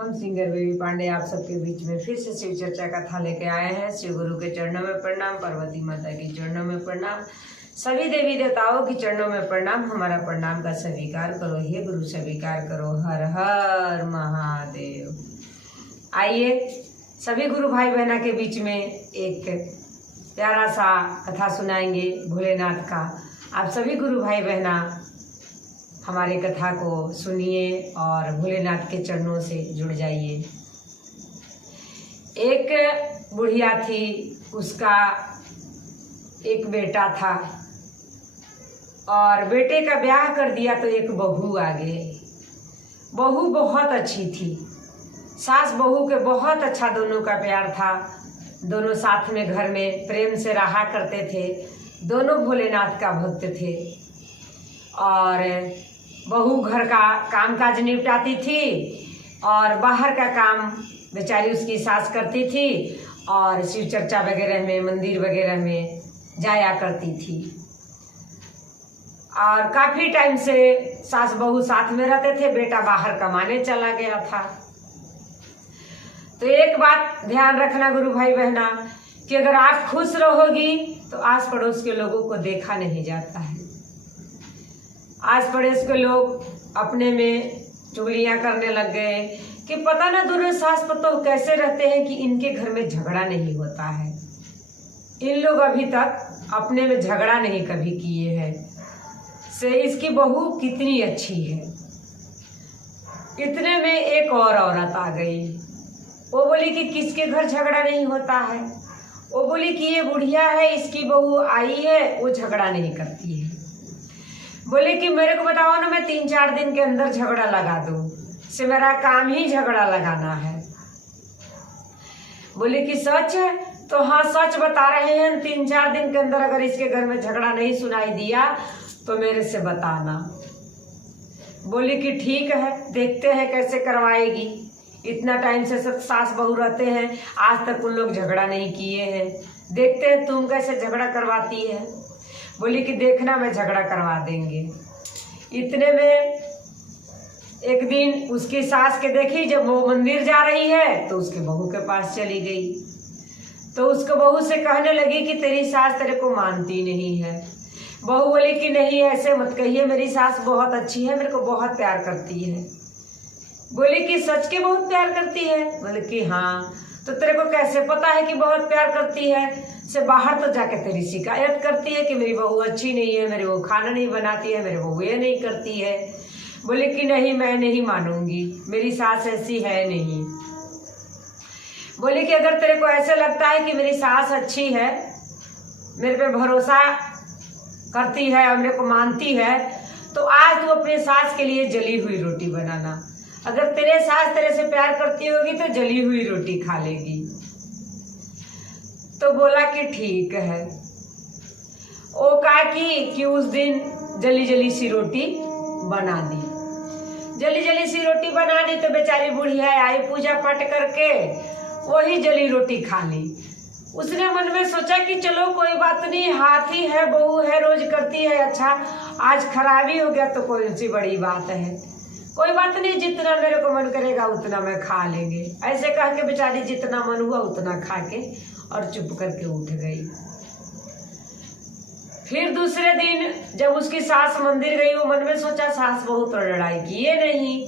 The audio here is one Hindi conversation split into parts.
हम सिंगर बेबी पांडे आप सबके बीच में फिर से शिव चर्चा कथा लेके आए हैं। शिव गुरु के चरणों में प्रणाम, पार्वती माता के चरणों में प्रणाम, सभी देवी देवताओं के चरणों में प्रणाम। हमारा प्रणाम का स्वीकार करो, हे गुरु स्वीकार करो। हर हर महादेव। आइए सभी गुरु भाई बहना के बीच में एक प्यारा सा कथा सुनाएंगे भोलेनाथ का। आप सभी गुरु भाई बहना हमारे कथा को सुनिए और भोलेनाथ के चरणों से जुड़ जाइए। एक बुढ़िया थी, उसका एक बेटा था और बेटे का ब्याह कर दिया तो एक बहू आ गई। बहू बहुत अच्छी थी, सास बहू के बहुत अच्छा दोनों का प्यार था। दोनों साथ में घर में प्रेम से रहा करते थे। दोनों भोलेनाथ का भक्त थे और बहू घर का कामकाज निपटाती थी और बाहर का काम बेचारी उसकी सास करती थी और शिव चर्चा वगैरह में, मंदिर वगैरह में जाया करती थी। और काफी टाइम से सास बहू साथ में रहते थे। बेटा बाहर कमाने चला गया था। तो एक बात ध्यान रखना गुरु भाई बहना कि अगर आप खुश रहोगी तो आस पड़ोस के लोगों को देखा नहीं जाता है। आस पड़ोस के लोग अपने में चुगलियां करने लग गए कि पता ना दोनों सास पतोह कैसे रहते हैं कि इनके घर में झगड़ा नहीं होता है। इन लोग अभी तक अपने में झगड़ा नहीं कभी किए हैं। से इसकी बहू कितनी अच्छी है। इतने में एक और औरत आ गई। वो बोली कि किसके घर झगड़ा नहीं होता है। वो बोली कि ये बुढ़िया है, इसकी बहू आई है, वो झगड़ा नहीं करती है। बोले कि मेरे को बताओ ना, मैं 3-4 दिन के अंदर झगड़ा लगा दूं। से मेरा काम ही झगड़ा लगाना है। बोले कि सच है? तो हाँ सच बता रहे हैं। 3-4 दिन के अंदर अगर इसके घर में झगड़ा नहीं सुनाई दिया तो मेरे से बताना। बोली कि ठीक है, देखते हैं कैसे करवाएगी। इतना टाइम से सब सास बहू रहते हैं, आज तक उन लोग झगड़ा नहीं किए हैं। देखते हैं तुम कैसे झगड़ा करवाती है। बोली कि देखना, मैं झगड़ा करवा देंगे। इतने में एक दिन उसकी सास के देखी जब वो मंदिर जा रही है तो उसके बहू के पास चली गई। तो उसको बहू से कहने लगी कि तेरी सास तेरे को मानती नहीं है। बहू बोली कि नहीं ऐसे मत कहिए, मेरी सास बहुत अच्छी है, मेरे को बहुत प्यार करती है। बोली कि सच के बहुत प्यार करती है? बोले कि हाँ। तो तेरे को कैसे पता है कि बहुत प्यार करती है? से बाहर तो जाके तेरी शिकायत करती है कि मेरी बहू अच्छी नहीं है, मेरी बहू खाना नहीं बनाती है, मेरी बहू ये नहीं करती है। बोले कि नहीं, मैं नहीं मानूंगी, मेरी सास ऐसी है नहीं। बोले कि अगर तेरे को ऐसे लगता है कि मेरी सास अच्छी है, मेरे पे भरोसा करती है और मेरे को मानती है, तो आज तू अपने सास के लिए जली हुई रोटी बनाना। अगर तेरे सास तेरे से प्यार करती होगी तो जली हुई रोटी खा लेगी। तो बोला कि ठीक है। वो कहा कि उस दिन जली जली सी रोटी बना दी। जली जली सी रोटी बना दी तो बेचारी बुढ़िया आई, पूजा पाठ करके वही जली रोटी खा ली। उसने मन में सोचा कि चलो कोई बात नहीं, हाथी है, बहू है, रोज करती है, अच्छा आज खराबी हो गया तो कोई सी बड़ी बात है, कोई बात नहीं, जितना मेरे को मन करेगा उतना मैं खा लेंगे। ऐसे कह के बेचारी जितना मन हुआ उतना खा के और चुप करके उठ गई। फिर दूसरे दिन जब उसकी सास मंदिर गई, वो मन में सोचा सास बहू तो लड़ाई किए नहीं।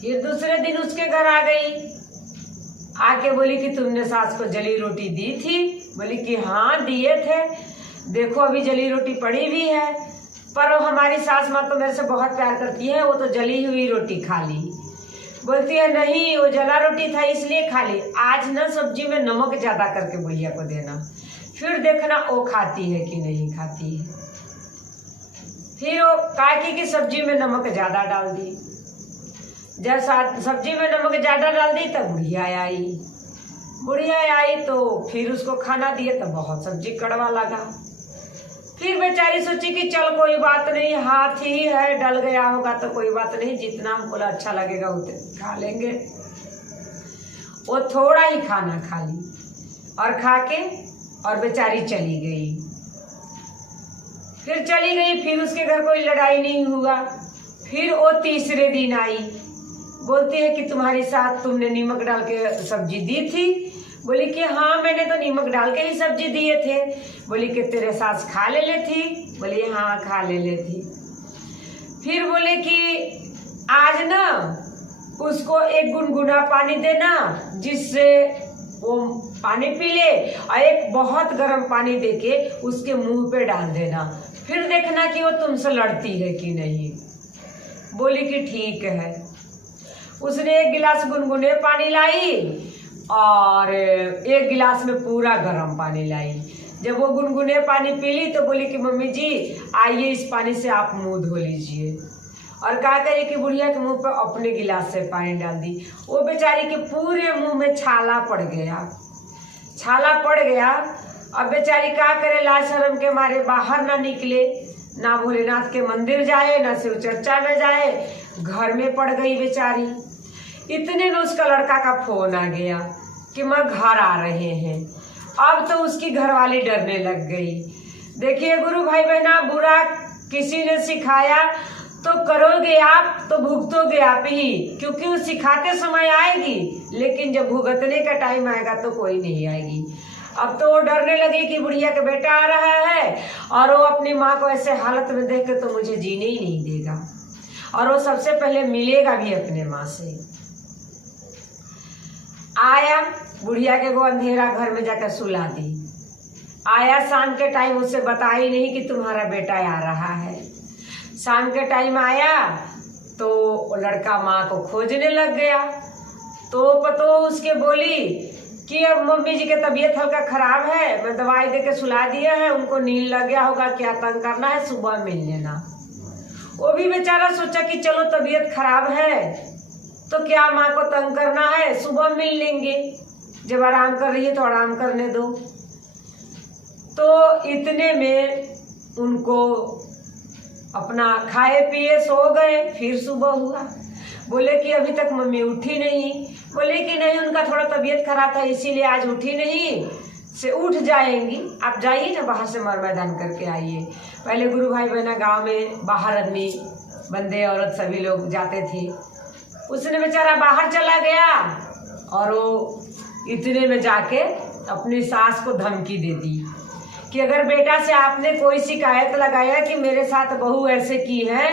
फिर दूसरे दिन उसके घर आ गई, आके बोली कि तुमने सास को जली रोटी दी थी? बोली कि हाँ दिए थे, देखो अभी जली रोटी पड़ी भी है, पर वो हमारी सास माँ तो मेरे से बहुत प्यार करती है, वो तो जली हुई रोटी खा ली। बोलती है नहीं, वो जला रोटी था इसलिए खा ली। आज ना सब्जी में नमक ज्यादा करके बुढ़िया को देना, फिर देखना वो खाती है कि नहीं खाती है। फिर वो काकी की सब्जी में नमक ज्यादा डाल दी। जब सब्जी में नमक ज्यादा डाल दी तब बुढ़िया आई तो फिर उसको खाना दिए तो बहुत सब्जी कड़वा लगा। फिर बेचारी सोची कि चल कोई बात नहीं, हाथ ही है, डल गया होगा तो कोई बात नहीं, जितना हमको अच्छा लगेगा उतना खा लेंगे। वो थोड़ा ही खाना खा ली और खा के और बेचारी चली गई। फिर चली गई, फिर उसके घर कोई लड़ाई नहीं हुआ। फिर वो तीसरे दिन आई, बोलती है कि तुम्हारे साथ तुमने नीमक डाल के सब्जी दी थी। बोली कि हाँ मैंने तो नीमक डाल के ही सब्जी दिए थे। बोली कि तेरे सास खा ले थी। बोली हाँ खा ले थी। फिर बोले कि आज ना उसको एक गुनगुना पानी देना जिससे वो पानी पी ले, और एक बहुत गर्म पानी देके उसके मुंह पे डाल देना, फिर देखना कि वो तुमसे लड़ती है कि नहीं। बोली कि ठीक है। उसने एक गिलास गुनगुने पानी लाई और एक गिलास में पूरा गर्म पानी लाई। जब वो गुनगुने पानी पी ली तो बोली कि मम्मी जी आइए इस पानी से आप मुंह धो लीजिए। और क्या करे कि बुढ़िया के मुंह पर अपने गिलास से पानी डाल दी। वो बेचारी के पूरे मुंह में छाला पड़ गया। अब बेचारी क्या करे, लाज शर्म के मारे बाहर ना निकले, ना भोलेनाथ के मंदिर जाए, ना शिव चर्चा में जाए, घर में पड़ गई बेचारी। इतने में उसका लड़का का फोन आ गया कि मैं घर आ रहे हैं। अब तो उसकी घरवाली डरने लग गई। देखिए गुरु भाई बहना, बुरा किसी ने सिखाया तो करोगे आप तो भुगतोगे आप ही, क्योंकि वो सिखाते समय आएगी, लेकिन जब भुगतने का टाइम आएगा तो कोई नहीं आएगी। अब तो वो डरने लगी कि बुढ़िया का बेटा आ रहा है और वो अपनी माँ को ऐसे हालत में देख के तो मुझे जीने ही नहीं देगा, और वो सबसे पहले मिलेगा भी अपने माँ से। आया, बुढ़िया के वो अंधेरा घर में जाकर सुला दी। आया शाम के टाइम, उससे बताई नहीं कि तुम्हारा बेटा आ रहा है। शाम के टाइम आया तो लड़का माँ को खोजने लग गया। तो पतो उसके बोली कि अब मम्मी जी की तबीयत हल्का खराब है, मैं दवाई दे के सुला दिया है, उनको नींद लग गया होगा, क्या तंग करना है, सुबह मिल लेना। वो भी बेचारा सोचा कि चलो तबीयत खराब है तो क्या माँ को तंग करना है, सुबह मिल लेंगे, जब आराम कर रही है तो आराम करने दो। तो इतने में उनको अपना खाए पिए सो गए। फिर सुबह हुआ, बोले कि अभी तक मम्मी उठी नहीं। बोले कि नहीं, उनका थोड़ा तबीयत खराब था इसीलिए आज उठी नहीं, से उठ जाएंगी, आप जाइए ना बाहर से मर मैदान करके आइए। पहले गुरु भाई बहना गांव में बाहर आदमी बंदे औरत सभी लोग जाते थे। उसने बेचारा बाहर चला गया और वो इतने में जाके अपनी सास को धमकी दे दी कि अगर बेटा से आपने कोई शिकायत लगाया कि मेरे साथ बहू ऐसे की है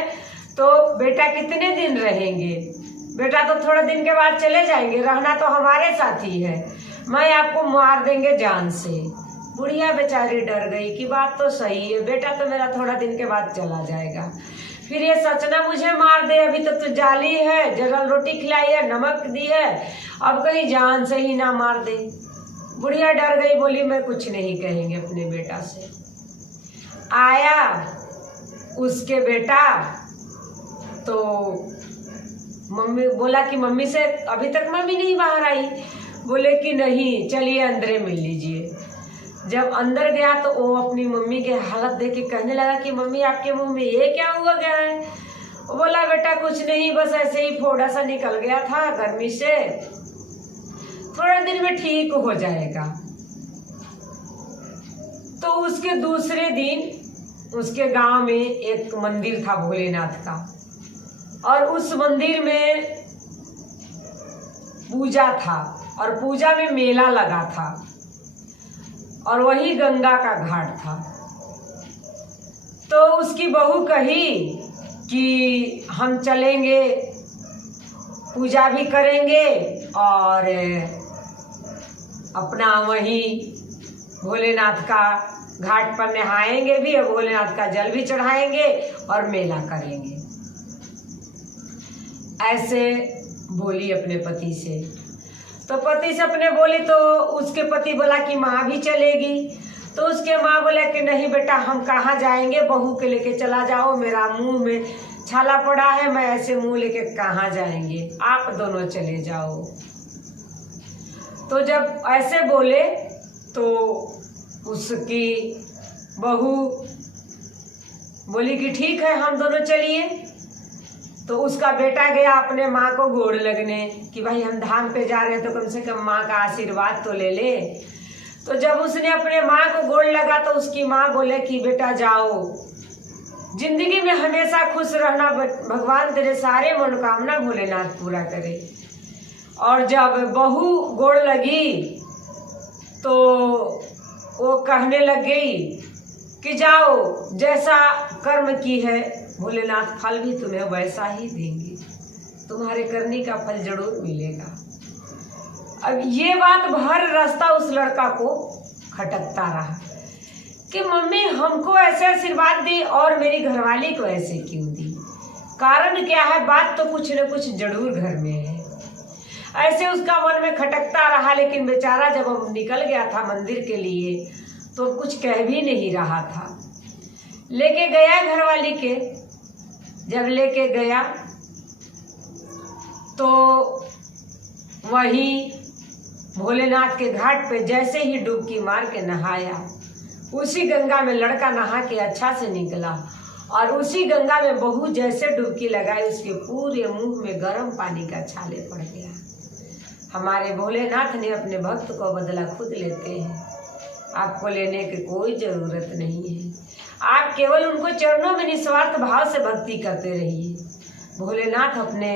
तो बेटा कितने दिन रहेंगे, बेटा तो थोड़े दिन के बाद चले जाएंगे, रहना तो हमारे साथ ही है, मैं आपको मार देंगे जान से। बुढ़िया बेचारी डर गई कि बात तो सही है, बेटा तो मेरा थोड़ा दिन के बाद चला जाएगा, फिर ये सच ना मुझे मार दे, अभी तो जाली है, जरल रोटी खिलाई है, नमक दी है, अब कहीं जान से ही ना मार दे। बुढ़िया डर गई, बोली मैं कुछ नहीं कहेंगे अपने बेटा से। आया उसके बेटा तो मम्मी बोला कि मम्मी से, अभी तक मम्मी नहीं बाहर आई। बोले कि नहीं, चलिए अंदर मिल लीजिए। जब अंदर गया तो वो अपनी मम्मी के हालत देख के कहने लगा कि मम्मी आपके मुंह में ये क्या हुआ गया है। वो बोला बेटा कुछ नहीं, बस ऐसे ही फोड़ा सा निकल गया था गर्मी से, थोड़ा दिन में ठीक हो जाएगा। तो उसके दूसरे दिन उसके गांव में एक मंदिर था भोलेनाथ का, और उस मंदिर में पूजा था और पूजा में मेला लगा था और वही गंगा का घाट था। तो उसकी बहू कही कि हम चलेंगे, पूजा भी करेंगे और अपना वही भोलेनाथ का घाट पर नहाएंगे भी और भोलेनाथ का जल भी चढ़ाएंगे और मेला करेंगे। ऐसे बोली अपने पति से। तो पति से अपने बोली तो उसके पति बोला कि माँ भी चलेगी। तो उसके माँ बोले कि नहीं बेटा हम कहाँ जाएंगे, बहू के लेके चला जाओ, मेरा मुंह में छाला पड़ा है, मैं ऐसे मुंह लेके कहाँ जाएंगे, आप दोनों चले जाओ। तो जब ऐसे बोले तो उसकी बहू बोली कि ठीक है हम दोनों चलिए। तो उसका बेटा गया अपने माँ को गोड़ लगने कि भाई हम धाम पे जा रहे हैं तो कम से कम माँ का आशीर्वाद तो ले ले। तो जब उसने अपने माँ को गोड़ लगा तो उसकी माँ बोले कि बेटा जाओ, जिंदगी में हमेशा खुश रहना, भगवान तेरे सारे मनोकामना भोलेनाथ पूरा करे। और जब बहू गोड़ लगी तो वो कहने लग गई कि जाओ, जैसा कर्म की है भोलेनाथ फल भी तुम्हें वैसा ही देंगे, तुम्हारे करने का फल जरूर मिलेगा। अब ये बात भर रास्ता उस लड़का को खटकता रहा कि मम्मी हमको ऐसे आशीर्वाद दी और मेरी घरवाली को ऐसे क्यों दी, कारण क्या है, बात तो कुछ न कुछ जरूर घर में है। ऐसे उसका मन में खटकता रहा। लेकिन बेचारा जब वो निकल गया था मंदिर के लिए तो कुछ कह भी नहीं रहा था। लेके गया घरवाली के, जब लेके गया तो वहीं भोलेनाथ के घाट पे जैसे ही डुबकी मार के नहाया, उसी गंगा में लड़का नहा के अच्छा से निकला और उसी गंगा में बहू जैसे डुबकी लगाई उसके पूरे मुंह में गर्म पानी का छाले पड़ गया। हमारे भोलेनाथ ने अपने भक्त को बदला खुद लेते हैं, आपको लेने की कोई जरूरत नहीं है। आप केवल उनको चरणों में निस्वार्थ भाव से भक्ति करते रहिए। भोलेनाथ अपने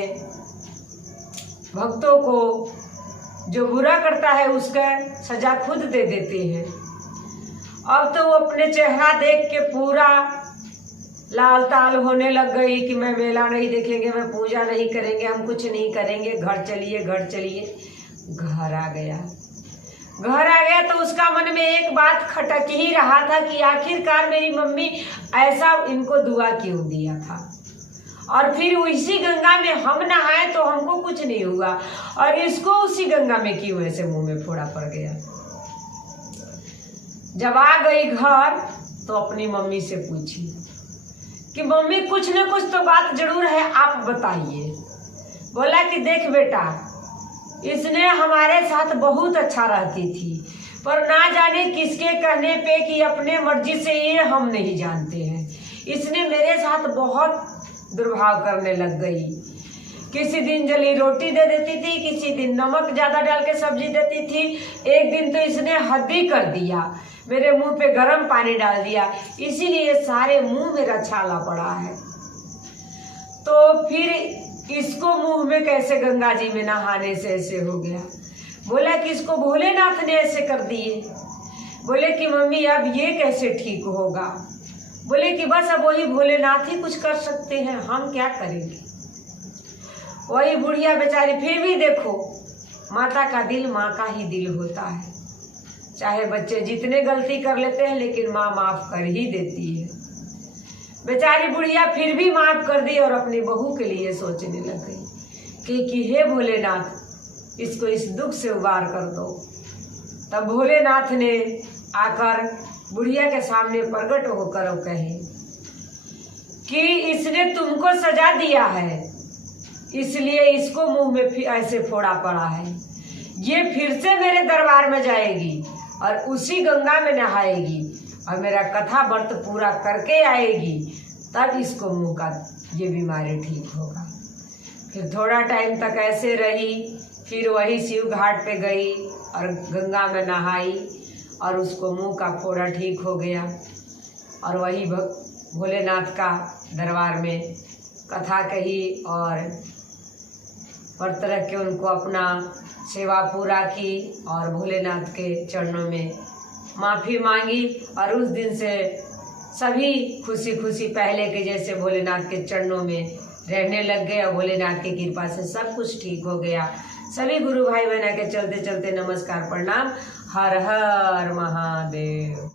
भक्तों को जो बुरा करता है उसका सजा खुद दे देते हैं। अब तो वो अपने चेहरा देख के पूरा लाल ताल होने लग गई कि मैं मेला नहीं देखेंगे, मैं पूजा नहीं करेंगे, हम कुछ नहीं करेंगे, घर चलिए घर चलिए। घर आ गया तो उसका मन में एक बात खटक ही रहा था कि आखिरकार मेरी मम्मी ऐसा इनको दुआ क्यों दिया था, और फिर उसी गंगा में हम नहाए तो हमको कुछ नहीं हुआ और इसको उसी गंगा में क्यों ऐसे मुंह में फोड़ा पड़ गया। जब आ गई घर तो अपनी मम्मी से पूछी कि मम्मी कुछ न कुछ तो बात जरूर है, आप बताइए। बोला कि देख बेटा, इसने हमारे साथ बहुत अच्छा रहती थी, पर ना जाने किसके कहने पे कि अपने मर्जी से, ये हम नहीं जानते हैं, इसने मेरे साथ बहुत दुर्भाव करने लग गई। किसी दिन जली रोटी दे देती थी, किसी दिन नमक ज्यादा डाल के सब्जी देती थी, एक दिन तो इसने हद ही कर दिया, मेरे मुंह पे गर्म पानी डाल दिया, इसीलिए सारे मुंह मेरा छाला पड़ा है। तो फिर इसको मुंह में कैसे गंगा जी में नहाने से ऐसे हो गया। बोला कि इसको भोलेनाथ ने ऐसे कर दिए। बोले कि मम्मी अब ये कैसे ठीक होगा। बोले कि बस अब वही भोलेनाथ ही कुछ कर सकते हैं, हम क्या करेंगे। वही बुढ़िया बेचारी, फिर भी देखो माता का दिल माँ का ही दिल होता है, चाहे बच्चे जितने गलती कर लेते हैं लेकिन माँ माफ कर ही देती है। बेचारी बुढ़िया फिर भी माफ कर दी और अपनी बहू के लिए सोचने लग गई कि हे भोलेनाथ, इसको इस दुख से उबार कर दो। तब भोलेनाथ ने आकर बुढ़िया के सामने प्रकट होकर वो कहे कि इसने तुमको सजा दिया है, इसलिए इसको मुंह में ऐसे फोड़ा पड़ा है, ये फिर से मेरे दरबार में जाएगी और उसी गंगा में नहाएगी और मेरा कथा व्रत पूरा करके आएगी, तब इसको मुंह का ये बीमारी ठीक होगा। फिर थोड़ा टाइम तक ऐसे रही, फिर वही शिव घाट पे गई और गंगा में नहाई और उसको मुंह का फोड़ा ठीक हो गया और वही भोलेनाथ का दरबार में कथा कही और व्रत रख के उनको अपना सेवा पूरा की और भोलेनाथ के चरणों में माफ़ी मांगी। और उस दिन से सभी खुशी खुशी पहले के जैसे भोलेनाथ के चरणों में रहने लग गए और भोलेनाथ की कृपा से सब कुछ ठीक हो गया। सभी गुरु भाई बहना के चलते चलते नमस्कार प्रणाम। हर हर महादेव।